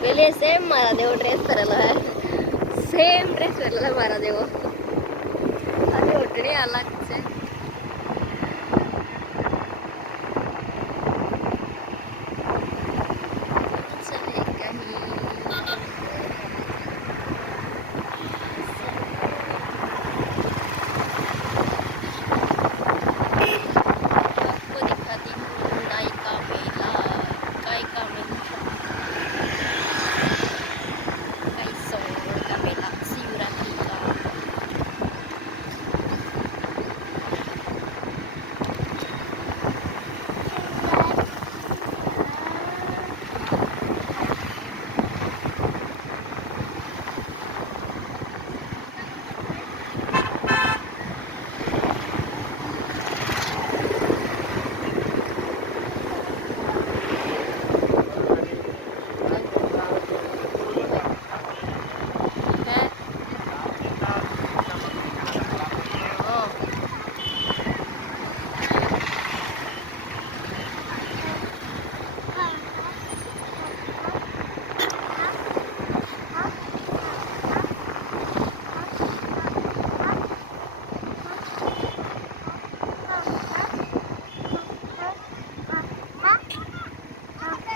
પેલી સેમ મારા જેવો ડ્રેસ પહેરેલો હે, સેમ ડ્રેસ પહેરેલો હે મારા જેવો. ખાલી ઓઢણી અલગ છે.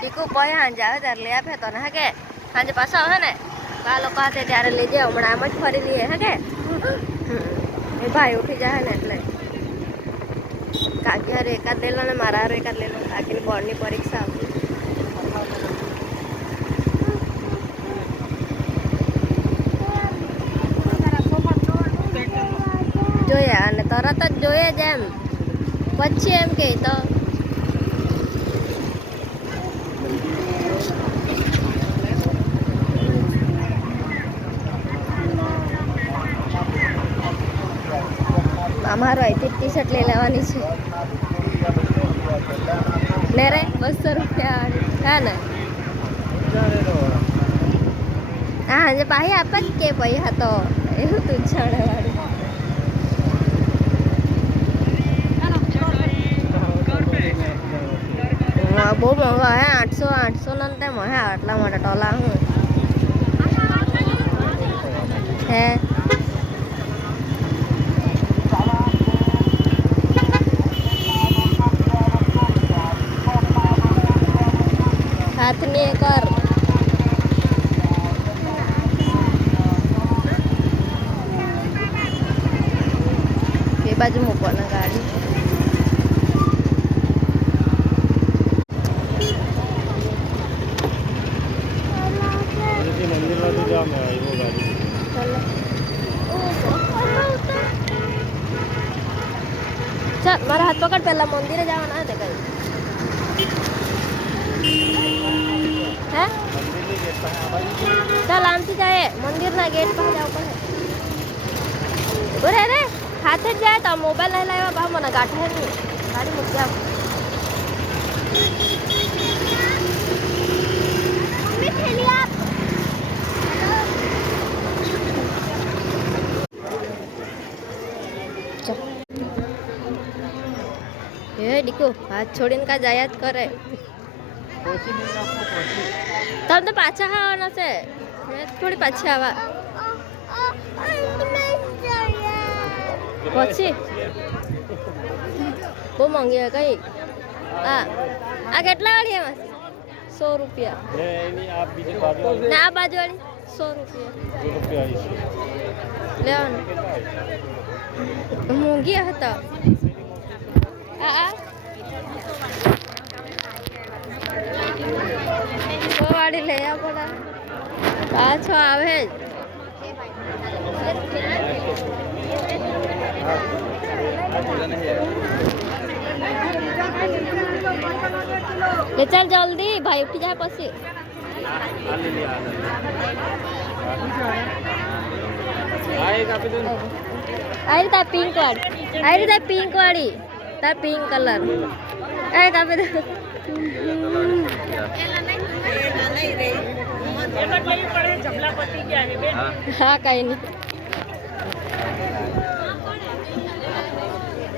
દીકુ ભાઈ હાંજે આવે ત્યારે લઈ આપે તો ને હે કે હાંજે પાછો આવે ને આ લોકો હાથે ત્યારે લઈ જાય. હમણાં આમ જ ફરી લઈએ હે કે એ ભાઈ ઉઠી જાય ને એટલે કાકી હારે એકાદ લેલો ને મારા હારે એકાદ લેલો. કાકીની બોર્ડની પરીક્ષા આવતી જોઈએ અને તરત જ જોઈએ જ એમ પછી એમ કે તો અમારો અહીંથી ટી-શર્ટ લઈ લેવાની છે લે રે 200 રૂપિયા હા ને હા જે પાહી આપે જ કે પૈસા તો એવું તું જાણે વાળું બહુ મોંઘા હે 800 ના તેમ હે આટલા માટે ટોલા હું હે હાથની કર એ બાજુ મૂકવાના ગાડી ચાલ મારા હાથ પકડ પેલા મંદિરે જવાના હતા કઈ હે ચાલ આમથી જાય મંદિરના ગેટ પાસે જવું પડે બરે રે હાથે જ જાય તો મોબાઈલ લઈ લાવ્યા બા મને ગાંઠે નહીં ગાડી મૂકી જાવ એ દીકુ હાથ છોડીને કા જાય જ કરે તમે તો પાછા આવવાના છે મેં થોડી પાછી આવા પછી બહુ મોંઘી હોય કઈ આ કેટલા વાળી એમાં 100 રૂપિયા ને આ બાજુ વાળી 100 રૂપિયા લેવાનું મોંઘી હતા વાળી લઈ આપડા પાછો આવે જ લે ચાલ જલ્દી ભાઈ ઉઠી જાય પછી આ રીતે પિંક વાળી તાર પિંક કલર એ કાપી દે હા કઈ નહીં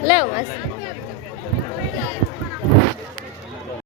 લેવ મસ્ત